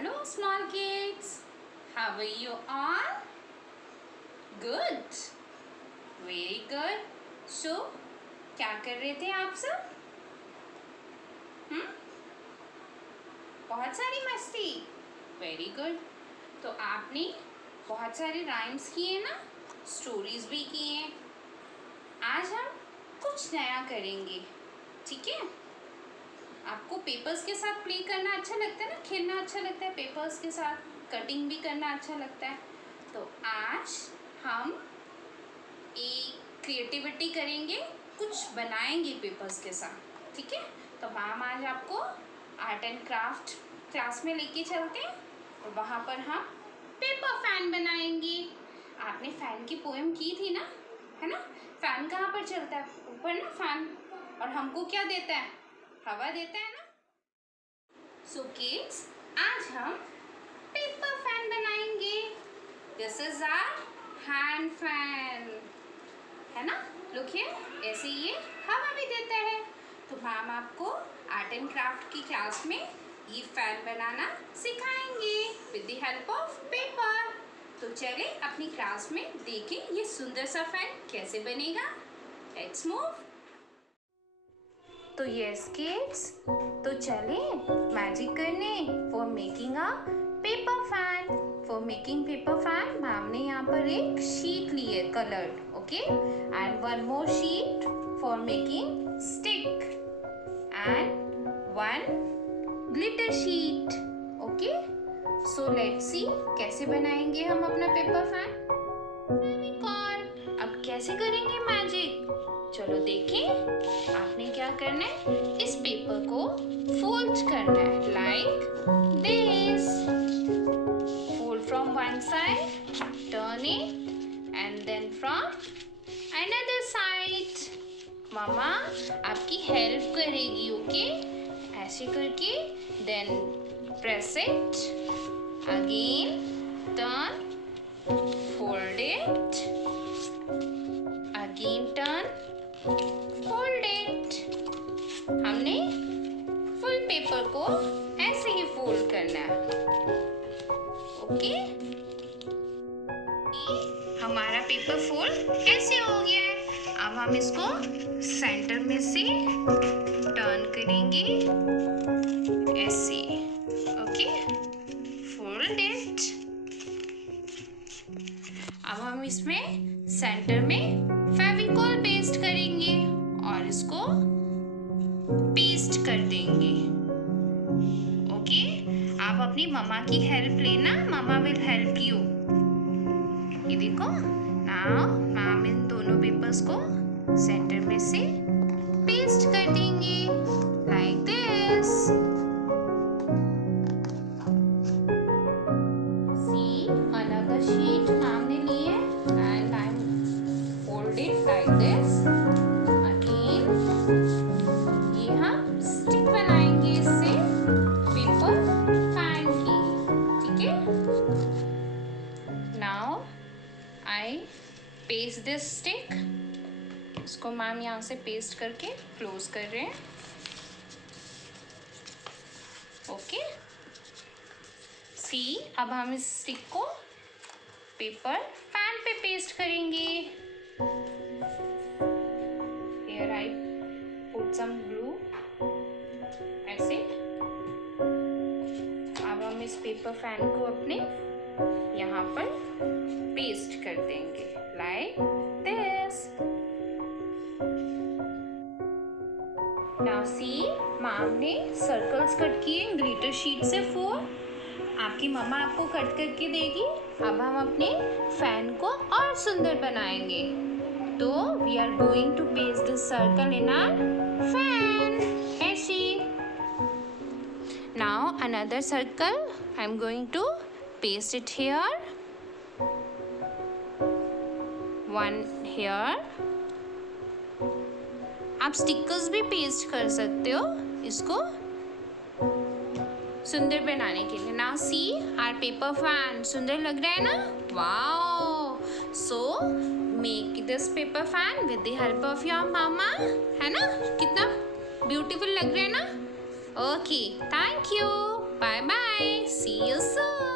Hello, small kids. How are you all? Good. Very good. So, क्या कर रहे थे आप सब? बहुत सारी मस्ती. Very good. तो आपने बहुत सारे राइम्स किए ना, स्टोरीज भी किए. आज हम कुछ नया करेंगे, ठीक है? आपको पेपर्स के साथ प्ले करना अच्छा लगता है ना, खेलना अच्छा लगता है पेपर्स के साथ, कटिंग भी करना अच्छा लगता है. तो आज हम एक क्रिएटिविटी करेंगे, कुछ बनाएंगे पेपर्स के साथ, ठीक है? तो मैम आज आपको आर्ट एंड क्राफ्ट क्लास में लेके चलते हैं और वहाँ पर हम पेपर फैन बनाएंगे. आपने फैन की पोएम की थी ना, है ना? फैन कहाँ पर चलता है? ऊपर ना फैन, और हमको क्या देता है? हवा देता है ना. सो किड्स, आज हम पेपर फैन बनाएंगे. This is our hand fan, है ना? लुक हियर, ऐसे ये हवा भी देता है. तो मैम आपको आर्ट एंड क्राफ्ट की क्लास में ये फैन बनाना सिखाएंगे with the help of paper. तो चले अपनी क्लास में देखें ये सुंदर सा फैन कैसे बनेगा. Let's move. तो यस किड्स, तो चले मैजिक करने for making a paper fan. For making paper fan ma'am ने यहाँ पर एक शीट ली है coloured, okay, and one more sheet for making stick and one glitter sheet. Okay, so let's see कैसे बनाएंगे हम अपना पेपर फैन. फेविकॉल. अब कैसे करेंगे मैजिक, चलो देखें. आपने क्या करना है, इस पेपर को फोल्ड करना है like this. Fold from one side, turn it and then from another side. मामा आपकी हेल्प करेगी, ओके? ऐसे करके then press it again, turn, fold it again, turn, fold it. हमने फुल पेपर को ऐसे ही फोल्ड करना है, ओके? हमारा पेपर फोल्ड ऐसे हो गया है. अब हम इसको सेंटर में से टर्न करेंगे ऐसे, ओके? Fold it. अब हम इसमें सेंटर में फेविकॉल पेस्ट करेंगे और इसको पेस्ट कर देंगे, ओके? आप अपनी मम्मा की हेल्प लेना, मम्मा विल हेल्प यू. ये देखो, नाउ मैम इन दोनों पेपर्स को सेंटर में से पेस्ट कर देंगे like this. See another sheet ma'am ने ली है and I fold it like this again. ये हम स्टिक बनाएंगे इससे पेपर फैन की, ठीक है? Now I paste this stick. इसको मैम यहाँ से पेस्ट करके क्लोज कर रहे हैं, ओके? सी अब हम इस स्टिक को पेपर फैन पे पेस्ट करेंगे. Here I put some glue, ऐसे. अब हम इस पेपर फैन को अपने यहाँ पर पेस्ट कर देंगे like this. Now see ma'am ने सर्कल्स कट किए ग्लिटर शीट से 4. आपकी मम्मा आपको कट करके देगी. अब हम अपने फैन को और सुंदर बनाएंगे. तो we are going to paste this circle in our fan ऐसे. Now another circle I am going to paste it here, one here. आप स्टिकर्स भी पेस्ट कर सकते हो इसको सुंदर बनाने के लिए. Now see our paper fan सुंदर लग रहा है ना? Wow. So make this paper fan with the help of your mama, है ना? कितना ब्यूटीफुल लग रहा है ना? Okay, thank you, bye bye, see you soon.